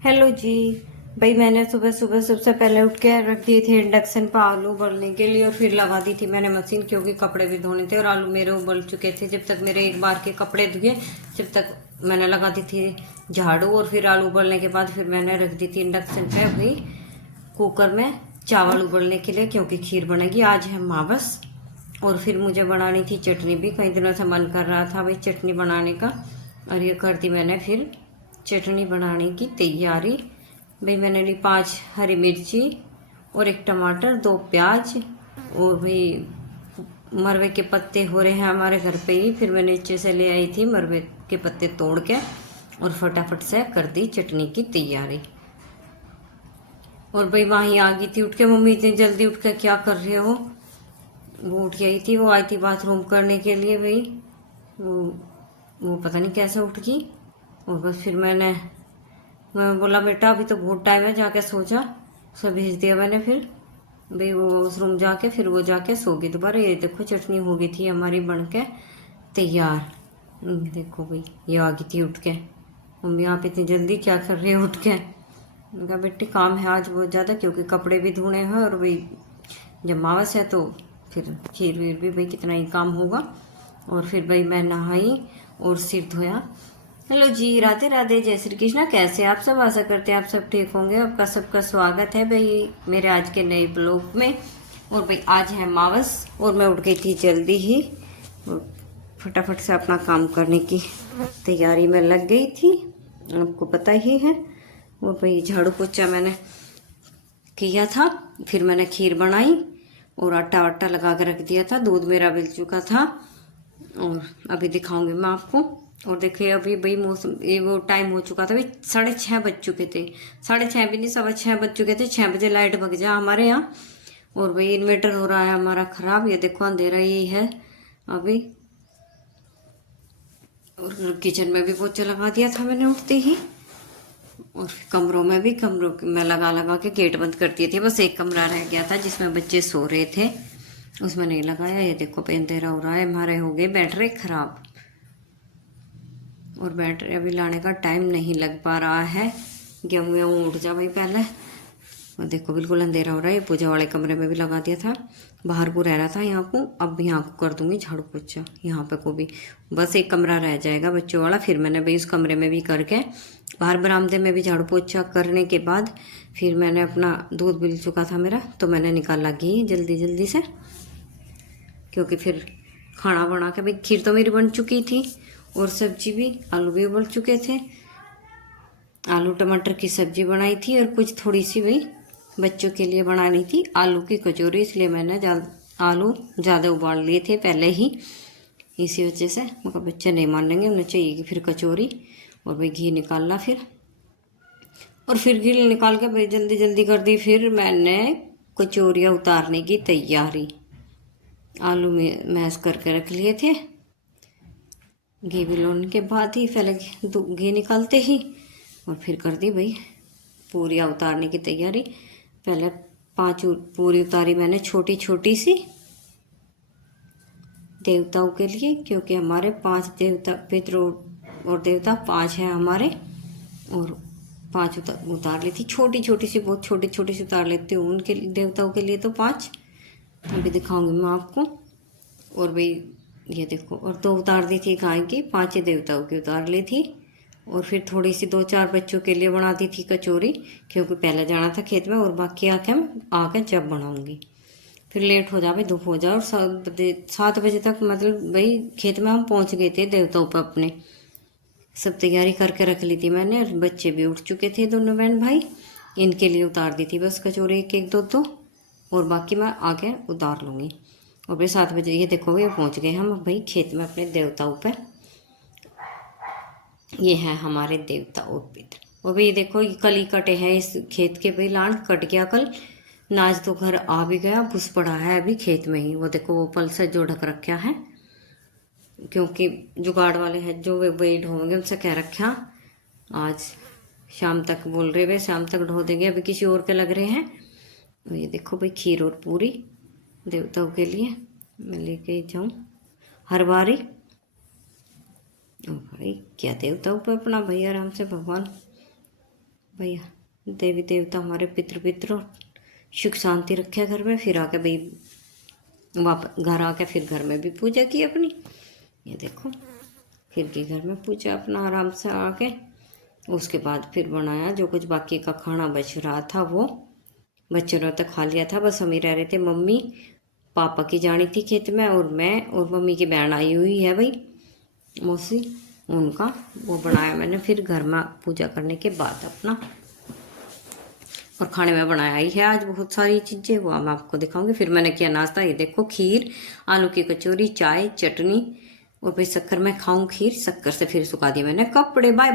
Hello जी। भाई मैंने सुबह सुबह सबसे पहले उठ के रख दिए थे इंडक्शन पर आलू उबलने के लिए और फिर लगा दी थी मैंने मशीन, क्योंकि कपड़े भी धोने थे और आलू मेरे उबल चुके थे। जब तक मेरे एक बार के कपड़े धुए जब तक मैंने लगा दी थी झाड़ू, और फिर आलू उबलने के बाद फिर मैंने रख दी थी इंडक्शन पे भाई कुकर में चावल उबलने के लिए, क्योंकि खीर बनेगी। आज है मावस। और फिर मुझे बनानी थी चटनी भी, कई दिनों से मन कर रहा था भाई चटनी बनाने का, और ये कर दी मैंने फिर चटनी बनाने की तैयारी। भाई मैंने ली 5 हरी मिर्ची और 1 टमाटर, 2 प्याज, और भाई मरवे के पत्ते हो रहे हैं हमारे घर पे ही, फिर मैं नीचे से ले आई थी मरवे के पत्ते तोड़ के, और फटाफट से कर दी चटनी की तैयारी। और भाई वहीं आ गई थी उठ के, मम्मी इतनी जल्दी उठ के क्या कर रहे हो? वो उठ गई थी, वो आई थी बाथरूम करने के लिए भाई। वो वो पता नहीं कैसे उठ गई। और बस फिर मैं बोला बेटा अभी तो बहुत टाइम है, जाके सो जा। सब भेज दिया मैंने फिर भाई वो उस रूम जाके, फिर वो जाके सो गई दोबारा। ये देखो चटनी हो गई थी हमारी बन के तैयार। देखो भाई ये आ गई थी उठ के, मम्मी आप इतनी जल्दी क्या कर रहे हो उठ के? मैंने कहा बेटी काम है आज बहुत ज़्यादा, क्योंकि कपड़े भी धोने हैं और भाई जब मावस है तो फिर खीर वीर भी भाई कितना ही काम होगा। और फिर भाई मैं नहाई और सिर धोया। हेलो जी, राधे राधे, जय श्री कृष्णा। कैसे आप सब? आशा करते हैं आप सब ठीक होंगे। आपका सबका स्वागत है भाई मेरे आज के नए ब्लॉग में। और भाई आज है मावस और मैं उठ गई थी जल्दी ही और फटाफट से अपना काम करने की तैयारी में लग गई थी, आपको पता ही है। और भाई झाड़ू पोछा मैंने किया था, फिर मैंने खीर बनाई और आटा वाटा लगा के रख दिया था। दूध मेरा मिल चुका था और अभी दिखाऊंगी मैं आपको। और देखिए अभी भाई मौसम ये वो टाइम हो चुका था भाई, 6:30 बज चुके थे। 6:30 भी नहीं, 6:15 बज चुके थे। 6 बजे लाइट भग जा हमारे यहाँ। और भाई इन्वर्टर हो रहा है हमारा खराब, ये देखो अंधेरा यही है अभी। और किचन में भी पोछा लगा दिया था मैंने उठते ही, और कमरों में भी, कमरों में लगा लगा के गेट बंद कर दिए थे। बस एक कमरा रह गया था जिसमें बच्चे सो रहे थे, उसमें नहीं लगाया। ये देखो पे अंधेरा हो रहा है, हमारे हो गए बैटरी खराब, और बैटरी अभी लाने का टाइम नहीं लग पा रहा है। गेहूँ वेहूँ उठ जा भाई पहले। और देखो बिल्कुल अंधेरा हो रहा है। ये पूजा वाले कमरे में भी लगा दिया था, बाहर को रह रहा था यहाँ को, अब यहाँ को कर दूंगी झाड़ू पोछा। यहाँ पे को भी बस एक कमरा रह जाएगा बच्चों वाला। फिर मैंने भाई उस कमरे में भी करके बाहर बरामदे में भी झाड़ू पोछा करने के बाद फिर मैंने अपना दूध मिल चुका था मेरा, तो मैंने निकाला घी जल्दी जल्दी से, क्योंकि फिर खाना बना के भाई खीर तो मेरी बन चुकी थी और सब्जी भी, आलू भी उबल चुके थे। आलू टमाटर की सब्जी बनाई थी और कुछ थोड़ी सी भाई बच्चों के लिए बनानी थी आलू की कचौरी, इसलिए मैंने आलू ज़्यादा उबाल लिए थे पहले ही। इसी वजह से मगर बच्चे नहीं मानेंगे, उन्हें चाहिए कि फिर कचौरी। और भाई घी निकालना फिर, और फिर घी निकाल के भाई जल्दी जल्दी कर दी। फिर मैंने कचौरियाँ उतारने की तैयारी, आलू में मैश करके रख लिए थे। घी मिलाने के बाद ही पहले घी निकालते ही, और फिर कर दी भाई पूरियाँ उतारने की तैयारी। पहले 5 पूरी उतारी मैंने छोटी छोटी सी देवताओं के लिए, क्योंकि हमारे 5 देवता पितृ और देवता 5 हैं हमारे, और 5 उतार ली थी छोटी छोटी सी, बहुत छोटी छोटी सी उतार लेती हूँ उनके देवताओं के लिए, तो 5 अभी दिखाऊंगी मैं आपको। और भाई ये देखो, और 2 उतार दी थी गाय की, 5 देवताओं की उतार ली थी। और फिर थोड़ी सी 2-4 बच्चों के लिए बना दी थी कचौरी, क्योंकि पहले जाना था खेत में, और बाकी आके जब बनाऊंगी फिर लेट हो जाए, धूप हो जाए। और 7 बजे तक मतलब भाई खेत में हम पहुंच गए थे देवताओं पर अपने, सब तैयारी करके रख ली थी मैंने। और बच्चे भी उठ चुके थे, दोनों बहन भाई, इनके लिए उतार दी थी बस कचौरी एक एक दो दो, और बाकी मैं आगे उतार लूँगी। और फिर 7 बजे ये देखो ये पहुंच गए हम भाई खेत में अपने देवताओं पे। ये है हमारे देवता और पितर। और भाई देखो ये कल ही कटे हैं इस खेत के, भाई लान कट गया कल। नाज तो घर आ भी गया, घुस पड़ा है अभी खेत में ही। वो देखो वो पल से जो ढक रखा है, क्योंकि जुगाड़ वाले हैं जो वे वेट होंगे उनसे कह रखा आज शाम तक, बोल रहे वे शाम तक ढो देंगे, अभी किसी और के लग रहे हैं। तो ये देखो भाई खीर और पूरी देवताओं के लिए मैं लेके जाऊं हर बारी। ओ भाई क्या देवताओं पे अपना भाई आराम से भगवान भैया देवी देवता हमारे पितृ सुख शांति रखे घर में। फिर आके भाई वापस घर आके फिर घर में भी पूजा की अपनी, ये देखो फिर की घर में पूजा अपना आराम से आके। उसके बाद फिर बनाया जो कुछ बाकी का खाना बच रहा था वो बच्चों ने तो खा लिया था। बस हम ही रह रहे थे, मम्मी पापा की जानी थी खेत में और मैं और मम्मी की बहन आई हुई है भाई मौसी, उनका वो बनाया मैंने फिर घर में पूजा करने के बाद अपना। और खाने में बनाया ही है आज बहुत सारी चीज़ें, वो मैं आपको दिखाऊंगी। फिर मैंने किया नाश्ता, ये देखो खीर, आलू की कचौरी, चाय, चटनी और फिर शक्कर में खाऊं खीर। शक्कर से फिर सुखा दिया मैंने कपड़े। बाय।